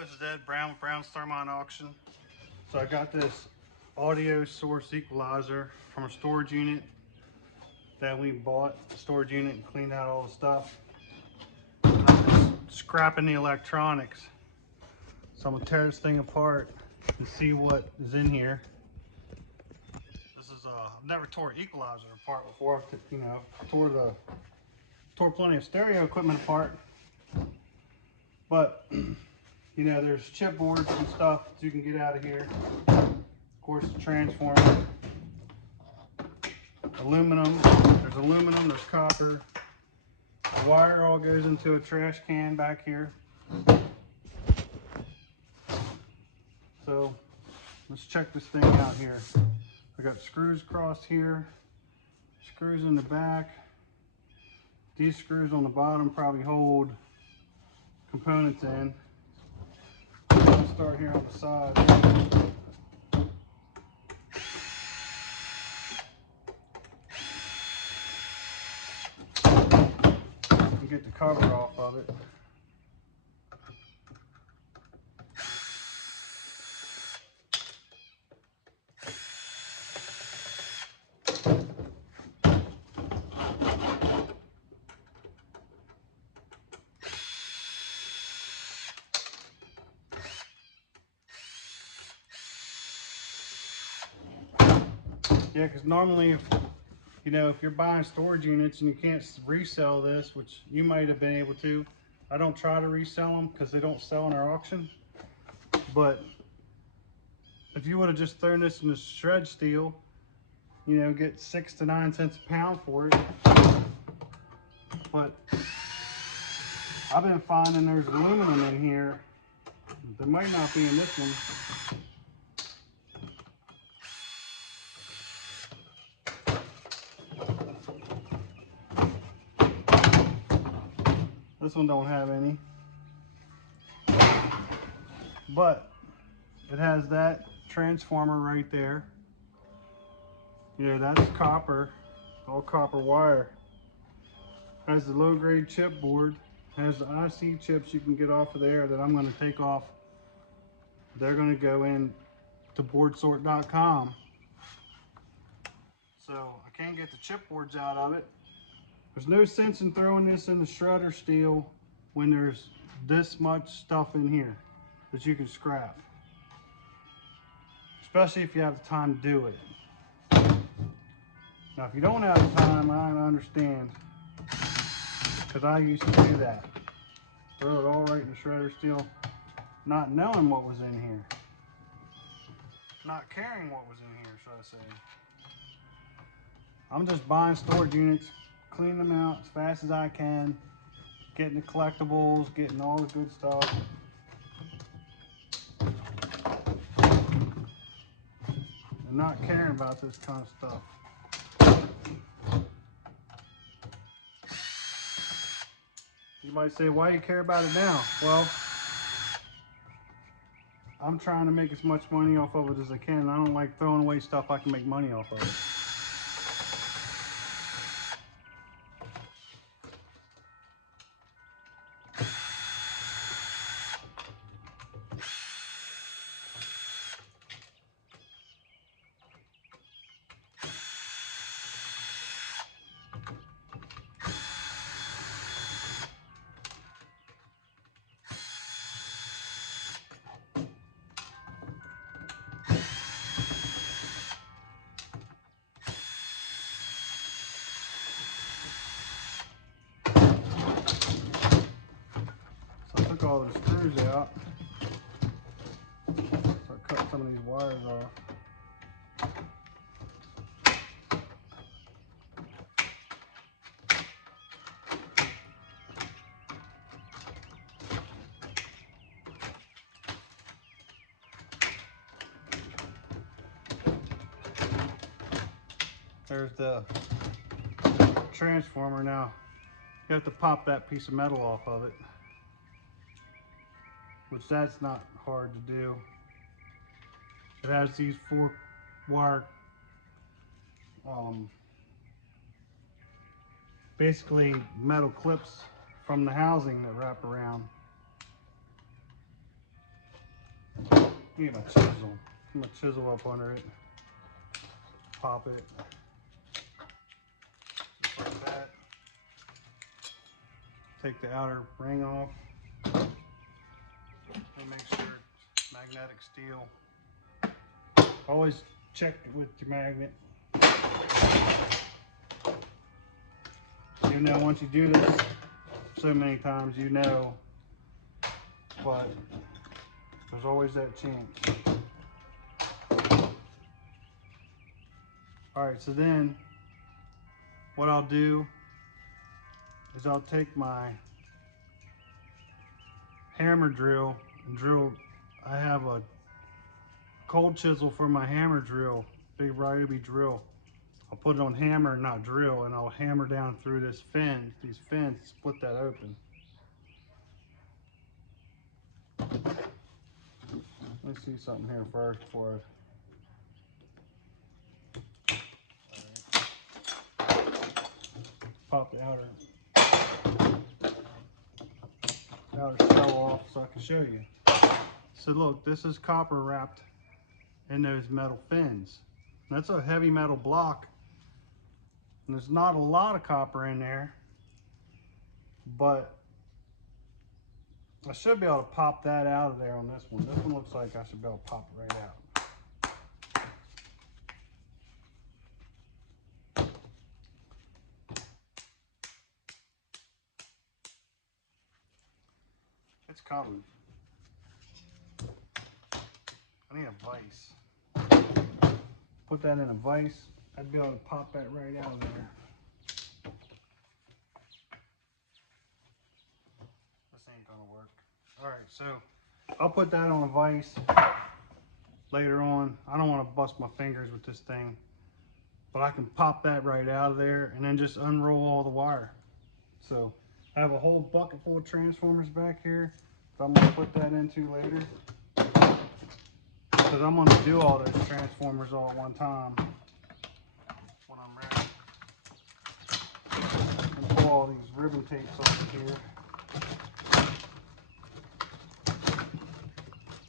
This is Ed Brown with Brown's Thermite Auction. So I got this audio source equalizer from a storage unit that we bought, the storage unit, and cleaned out all the stuff. I'm just scrapping the electronics. So I'm gonna tear this thing apart and see what is in here. This is I've never tore an equalizer apart before. Tore plenty of stereo equipment apart, but there's chipboards and stuff that you can get out of here. Of course, the transformer, aluminum. There's aluminum. There's copper. The wire all goes into a trash can back here. So let's check this thing out here. I got screws across here, screws in the back. These screws on the bottom probably hold components in. I'll start here on the side. And get the cover off of it. Yeah, because normally if you're buying storage units and you can't resell this, which you might have been able to, I don't try to resell them because they don't sell in our auction. But if you would have just thrown this in the shred steel, get 6 to 9 cents a pound for it. But I've been finding there's aluminum in here. There might not be in this one. This one don't have any. But it has that transformer right there. That's copper, all copper wire. Has the low grade chipboard. Has the IC chips you can get off of there that I'm going to take off. They're going to go in to boardsort.com. So I can't get the chipboards out of it. There's no sense in throwing this in the shredder steel when there's this much stuff in here that you can scrap. Especially if you have the time to do it. Now if you don't have the time, I understand. Because I used to do that. Throw it all right in the shredder steel, not knowing what was in here. Not caring what was in here, should I say. I'm just buying storage units, cleaning them out as fast as I can, getting the collectibles, getting all the good stuff. And not caring about this kind of stuff. You might say, why do you care about it now? Well, I'm trying to make as much money off of it as I can. I don't like throwing away stuff I can make money off of it. So I took all the screws out. So I cut some of these wires off. There's the transformer. Now you have to pop that piece of metal off of it, which that's not hard to do. It has these 4-wire basically metal clips from the housing that wrap around. Get my chisel. I'm gonna chisel up under it. Pop it. Just like that. Take the outer ring off. And make sure it's magnetic steel. Always check it with your magnet. You know, once you do this so many times, you know, but there's always that chance. All right, so then what I'll do is I'll take my hammer drill and drill. I have a cold chisel for my hammer drill, big Ryobi drill. I'll put it on hammer, not drill, and I'll hammer down through this fin, these fins, split that open. Let me see something here first before pop the outer shell off so I can show you. So look, this is copper wrapped in those metal fins. That's a heavy metal block, and there's not a lot of copper in there, but I should be able to pop that out of there on this one. This one looks like I should be able to pop it right out. It's coming. I need a vise. Put that in a vise. I'd be able to pop that right out of there. This ain't gonna work. All right, so I'll put that on a vise later on. I don't want to bust my fingers with this thing, but I can pop that right out of there and then just unroll all the wire. So I have a whole bucket full of transformers back here that I'm gonna put that into later, because I'm gonna do all those transformers all at one time when I'm ready. And pull all these ribbon tapes off of here.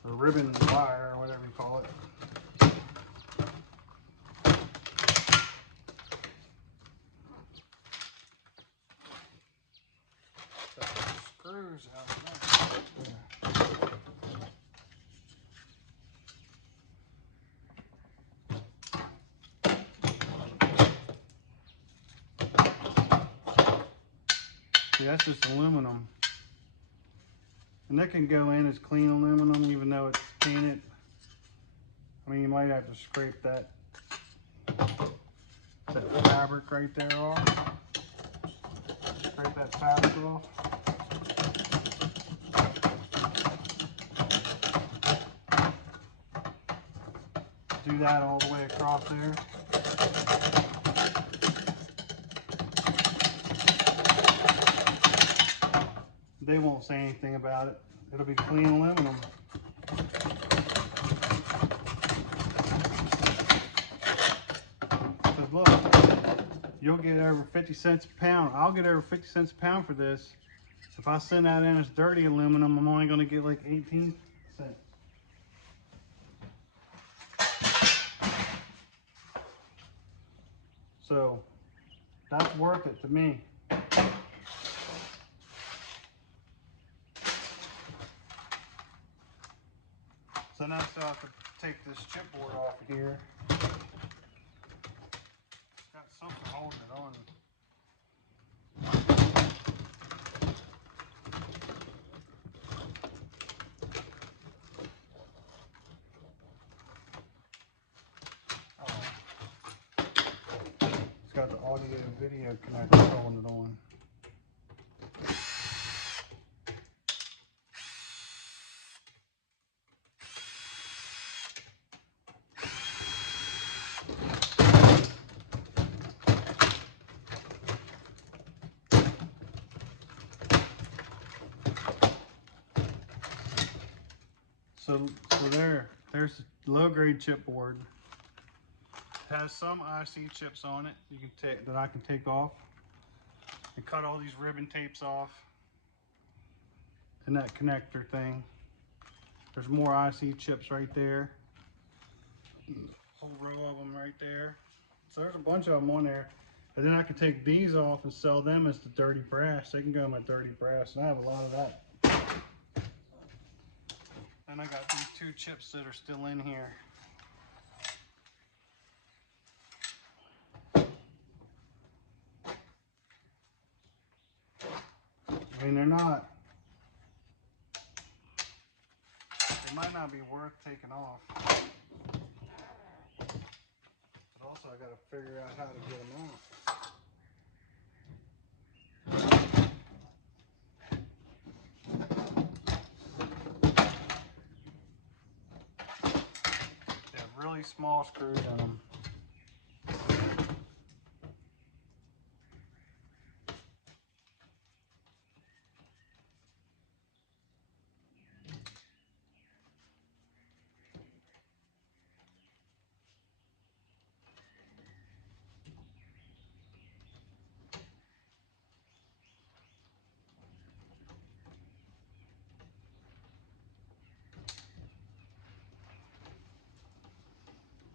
Or ribbon wire, or whatever you call it. Got the screws out of that. See, that's just aluminum. And that can go in as clean aluminum even though it's painted. I mean, you might have to scrape that fabric right there off. Scrape that fabric off. Do that all the way across there. They won't say anything about it. It'll be clean aluminum. Because look, you'll get over 50 cents a pound. I'll get over 50 cents a pound for this. If I send that in as dirty aluminum, I'm only going to get like 18 cents. So that's worth it to me. So now I still have to take this chipboard off of here. It's got something holding it on. Oh. It's got the audio and video connector holding it on. So there's a low-grade chipboard. It has some IC chips on it you can take that I can take off and cut all these ribbon tapes off and that connector thing. There's more IC chips right there. Whole row of them right there. So there's a bunch of them on there. And then I can take these off and sell them as the dirty brass. They can go in my dirty brass, and I have a lot of that. And I got these 2 chips that are still in here. I mean, they might not be worth taking off. But also I gotta figure out how to get them out. They have really small screws in them.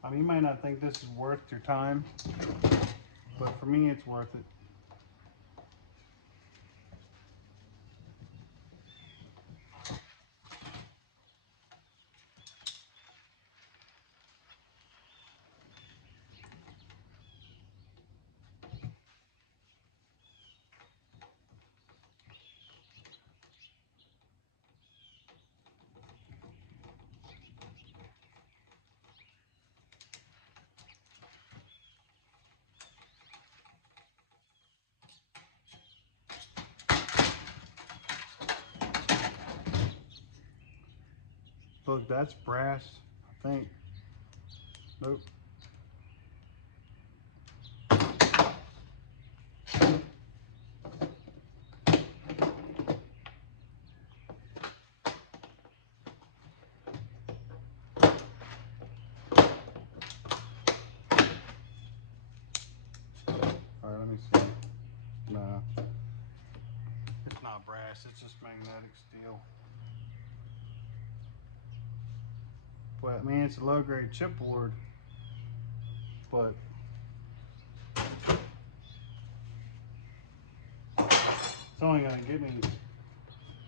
I mean, you might not think this is worth your time, but for me, it's worth it. Look, that's brass, I think. Nope. Alright, let me see. Nah. It's not brass, it's just magnetic steel. But I mean, it's a low grade chipboard, but it's only gonna give me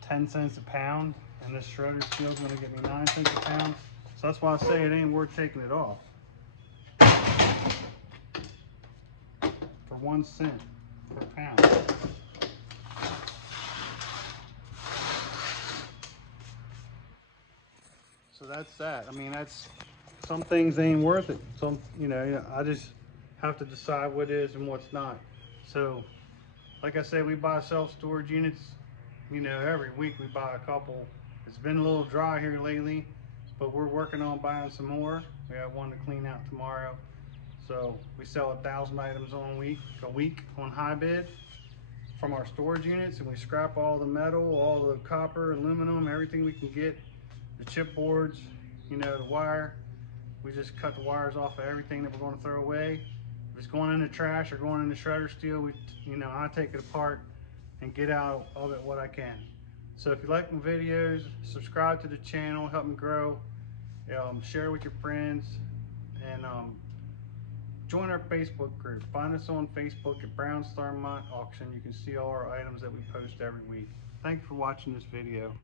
10 cents a pound, and this shredder steel is gonna get me 9 cents a pound. So that's why I say it ain't worth taking it off. For 1 cent per pound. So that's that. I mean, some things ain't worth it. Some, I just have to decide what is and what's not. So, like I said, we buy self-storage units, every week we buy a couple. It's been a little dry here lately, but we're working on buying some more. We have one to clean out tomorrow. So we sell 1,000 items a week on HiBid from our storage units, and we scrap all the metal, all the copper, aluminum, everything we can get, the chipboards, the wire. We just cut the wires off of everything that we're going to throw away. If it's going in the trash or going in the shredder steel, I take it apart and get out of it what I can. So if you like my videos, subscribe to the channel, help me grow, share with your friends, and join our Facebook group. Find us on Facebook at Brown's Thermite Auction. You can see all our items that we post every week. Thanks for watching this video.